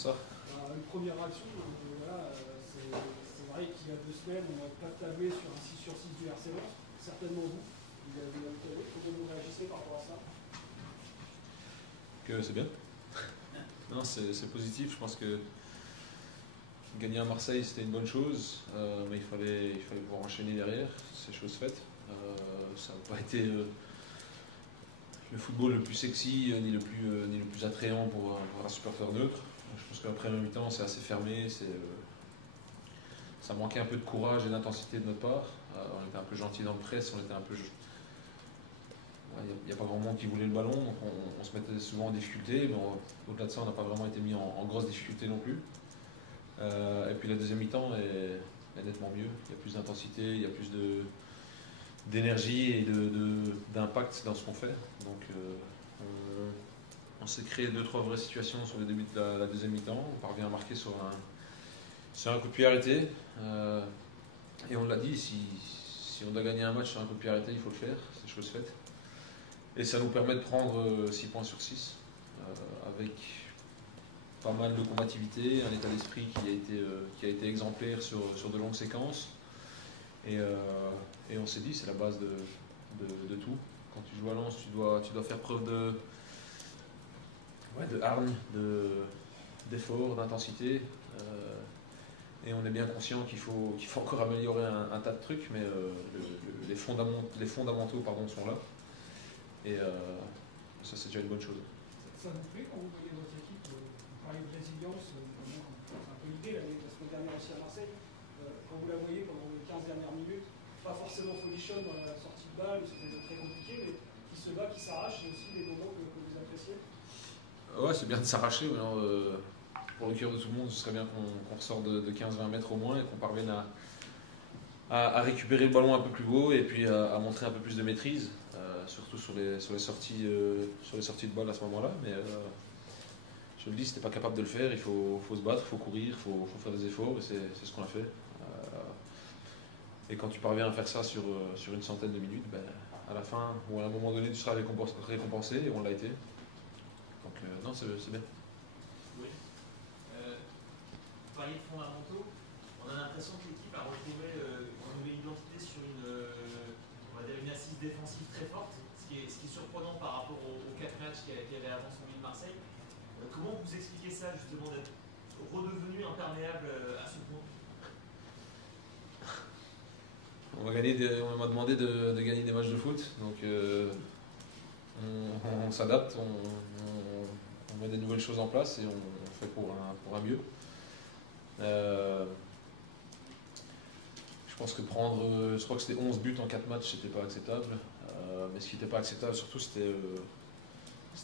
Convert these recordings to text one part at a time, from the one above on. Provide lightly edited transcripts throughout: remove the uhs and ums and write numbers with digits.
Bonsoir. Une première réaction, voilà, c'est vrai qu'il y a 2 semaines, on n'a pas tablé sur un 6 sur 6 du RC Lens, certainement vous. Comment vous réagissez par rapport à ça? Que c'est bien. Non, c'est positif. Je pense que gagner à Marseille, c'était une bonne chose, mais il fallait pouvoir enchaîner derrière. C'est chose faite. Ça n'a pas été le football le plus sexy ni le plus attrayant pour un supporter neutre. Je pense que la première mi-temps, c'est assez fermé. Ça manquait un peu de courage et d'intensité de notre part. On était un peu gentil dans le press, on était un peu. Il n'y a pas grand monde qui voulait le ballon, donc on se mettait souvent en difficulté, mais au-delà de ça, on n'a pas vraiment été mis en grosse difficulté non plus. Et puis la deuxième mi-temps est nettement mieux. Il y a plus d'intensité, il y a plus d'énergie et d'impact dans ce qu'on fait. Donc on s'est créé 2-3 vraies situations sur le début de la deuxième mi-temps. On parvient à marquer sur un coup de pied arrêté. Et on l'a dit, si on doit gagner un match sur un coup de pied arrêté, il faut le faire, c'est chose faite. Et ça nous permet de prendre 6 points sur 6, avec pas mal de combativité, un état d'esprit qui a été exemplaire sur de longues séquences. Et on s'est dit, c'est la base de tout. Quand tu joues à Lens, tu dois faire preuve de hargne, d'effort, d'intensité. Et on est bien conscient qu'il faut encore améliorer un tas de trucs, mais les fondamentaux sont là. Et ça, c'est déjà une bonne chose. Ça vous plaît quand vous voyez votre équipe, vous parlez de résilience, c'est un peu l'idée la semaine dernière aussi à Marseille, quand vous la voyez pendant les 15 dernières minutes, pas forcément folichonne dans la sortie de balle, c'était très compliqué, mais qui se bat, qui s'arrache, et aussi les moments que vous appréciez? Ouais, c'est bien de s'arracher. Pour le cœur de tout le monde, ce serait bien qu'on ressorte de 15-20 mètres au moins et qu'on parvienne à récupérer le ballon un peu plus haut et puis à montrer un peu plus de maîtrise, surtout sur les sorties de balle à ce moment-là. Mais je le dis, si t'es pas capable de le faire, il faut se battre, il faut courir, il faut faire des efforts, et c'est ce qu'on a fait. Et quand tu parviens à faire ça sur une centaine de minutes, à la fin, ou à un moment donné, tu seras récompensé, et on l'a été. Donc non, c'est bien. Oui. Vous parliez de fondamentaux. On a l'impression que l'équipe a retrouvé une nouvelle identité sur on va dire une assise défensive très forte, ce qui est surprenant par rapport aux 4 matchs qu'il y avait avant son de Marseille. Comment vous expliquez ça, justement, d'être redevenu imperméable à ce point? On m'a demandé de gagner des matchs de foot, donc on s'adapte, on met des nouvelles choses en place et on fait pour un mieux. Je pense que je crois que c'était 11 buts en 4 matchs, c'était pas acceptable. Mais ce qui n'était pas acceptable surtout, c'était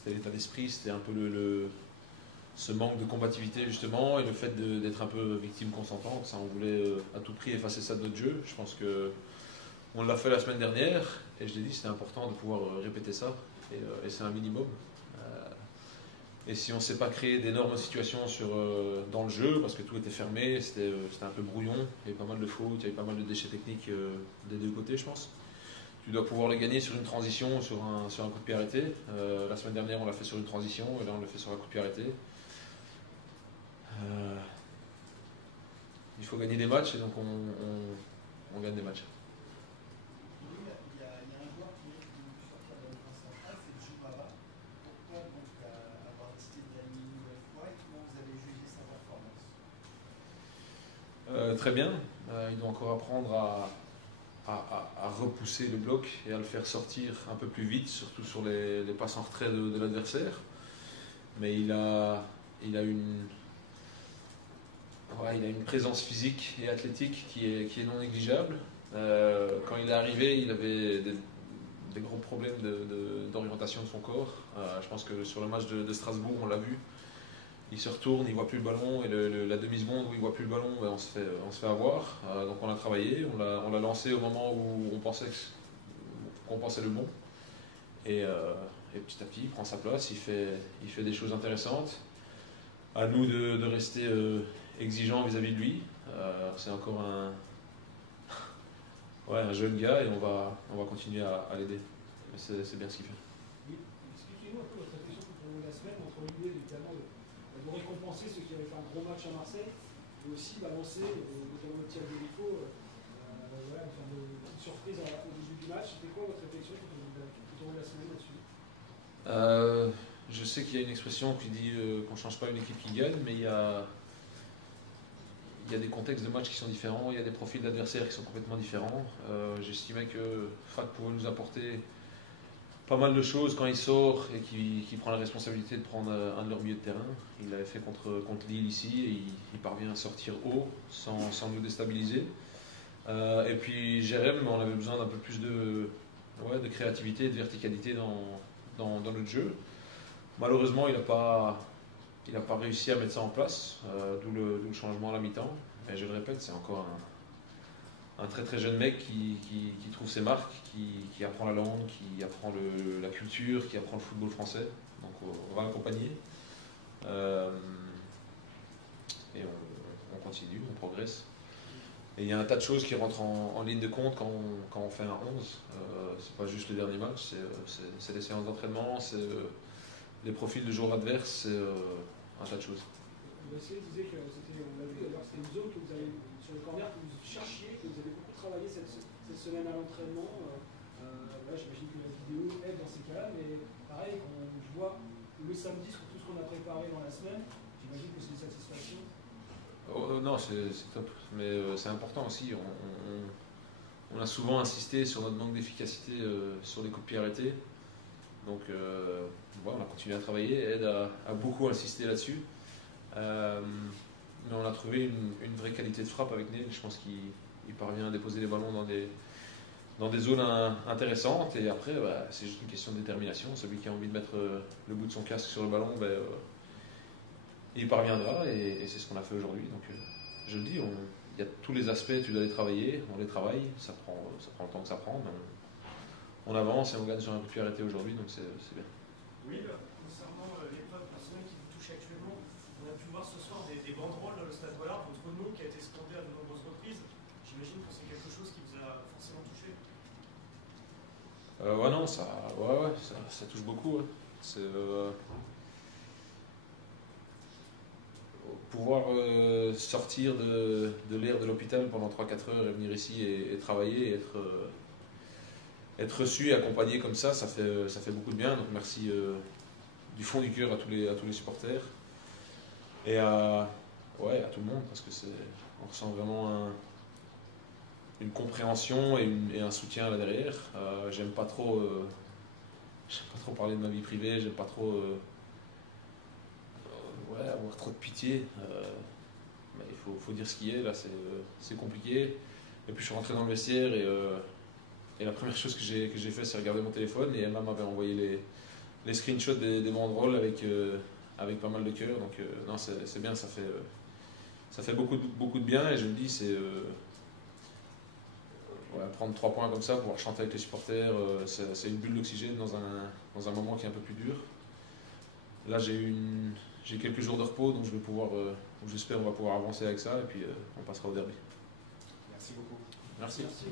l'état d'esprit, c'était un peu ce manque de combativité justement, et le fait d'être un peu victime consentante. Ça, on voulait à tout prix effacer ça de notre jeu. Je pense qu'on l'a fait la semaine dernière, et je l'ai dit, c'était important de pouvoir répéter ça, et c'est un minimum. Et si on ne s'est pas créé d'énormes situations dans le jeu, parce que tout était fermé, c'était un peu brouillon, il y avait pas mal de fautes, il y avait pas mal de déchets techniques des deux côtés, je pense. Tu dois pouvoir les gagner sur une transition, sur un coup de pied arrêté. La semaine dernière, on l'a fait sur une transition, et là, on l'a fait sur un coup de pied arrêté. Il faut gagner des matchs, et donc on gagne des matchs. Il y a un joueur qui est venu sortir de la défense centrale, c'est Djoubara. Pourquoi donc avoir décidé de gagner une nouvelle fois, et comment vous avez jugé sa performance? Très bien. Il doit encore apprendre à repousser le bloc et à le faire sortir un peu plus vite, surtout sur les passes en retrait de l'adversaire. Mais il a une présence physique et athlétique qui est non négligeable. Quand il est arrivé, il avait des gros problèmes d'orientation de son corps. Je pense que sur le match de Strasbourg, on l'a vu. Il se retourne, il ne voit plus le ballon, et la demi-seconde où il ne voit plus le ballon, on se fait avoir. Donc on a travaillé, on l'a lancé au moment où qu'on pensait le bon. Et petit à petit, il prend sa place, il fait des choses intéressantes. À nous de rester exigeants vis-à-vis de lui. C'est encore un jeune gars, et on va continuer à l'aider. Mais c'est bien ce qu'il fait. Oui. Expliquez-nous un peu votre réflexion tout au long de la semaine entre l'idée évidemment de vous récompenser ceux qui avaient fait un gros match à Marseille, et aussi balancer, notamment le tir de Rico, voilà, faire une surprise au début du match. C'était quoi votre réflexion tout au long de la semaine là-dessus? Je sais qu'il y a une expression qui dit qu'on ne change pas une équipe qui gagne, mais il y a des contextes de match qui sont différents, il y a des profils d'adversaires qui sont complètement différents. J'estimais que Fak pouvait nous apporter pas mal de choses quand il sort et qui prend la responsabilité de prendre un de leurs milieux de terrain. Il l'avait fait contre Lille ici et il parvient à sortir haut sans nous déstabiliser. Et puis Jérém, on avait besoin d'un peu plus de créativité, de verticalité dans notre jeu. Malheureusement, il n'a pas réussi à mettre ça en place, d'où le changement à la mi-temps. Et je le répète, c'est encore un très très jeune mec qui trouve ses marques, qui apprend la langue, qui apprend la culture, qui apprend le football français. Donc on va l'accompagner. Et on continue, on progresse. Et il y a un tas de choses qui rentrent en ligne de compte quand on fait un 11. C'est pas juste le dernier match, c'est les séances d'entraînement, c'est les profils de joueurs adverses, c'est un tas de choses. Vous disait que c'était, on l'a vu d'ailleurs, c'était une zone que vous avez sur le corner que vous cherchiez, que vous avez beaucoup travaillé cette semaine à l'entraînement. Voilà, j'imagine que la vidéo aide dans ces cas-là, mais pareil, quand je vois le samedi sur tout ce qu'on a préparé dans la semaine, j'imagine que c'est une satisfaction. Non, c'est top, mais c'est important aussi. On a souvent insisté sur notre manque d'efficacité sur les coups de pied arrêtés. Donc voilà, on a continué à travailler, Ed a beaucoup insisté là-dessus. Mais on a trouvé une vraie qualité de frappe avec Neil. Je pense qu'il parvient à déposer les ballons dans des zones intéressantes. Et après, c'est juste une question de détermination. Celui qui a envie de mettre le bout de son casque sur le ballon, il y parviendra. Et c'est ce qu'on a fait aujourd'hui. Donc je le dis, il y a tous les aspects, tu dois les travailler. On les travaille, ça prend le temps que ça prend. Mais on avance et on gagne sur un coup de pied arrêté aujourd'hui. Donc c'est bien. Oui, concernant l'épreuve personnelle qui vous touche actuellement, on a pu voir ce soir des banderoles dans le Stade Bollard, votre nom qui a été scandé à de nombreuses reprises. J'imagine que c'est quelque chose qui vous a forcément touché. Non, ça touche beaucoup. Ouais. C'est pouvoir sortir de l'air de l'hôpital pendant 3-4 heures et venir ici et travailler, et être reçu et accompagné comme ça fait beaucoup de bien. Donc merci du fond du cœur à tous les supporters et à tout le monde, parce que on ressent vraiment une compréhension et un soutien là derrière. J'aime pas trop parler de ma vie privée, j'aime pas trop avoir trop de pitié. Mais il faut dire ce qui est, là c'est compliqué. Et puis je suis rentré dans le vestiaire et la première chose que j'ai fait, c'est regarder mon téléphone, et Emma m'avait envoyé les screenshots des banderoles avec pas mal de cœur. Donc non, c'est bien, ça fait beaucoup de bien, et je me dis, prendre 3 points comme ça, pouvoir chanter avec les supporters, c'est une bulle d'oxygène dans un moment qui est un peu plus dur. Là, j'ai quelques jours de repos, donc j'espère on va pouvoir avancer avec ça, et puis on passera au derby. Merci beaucoup. Merci. Merci.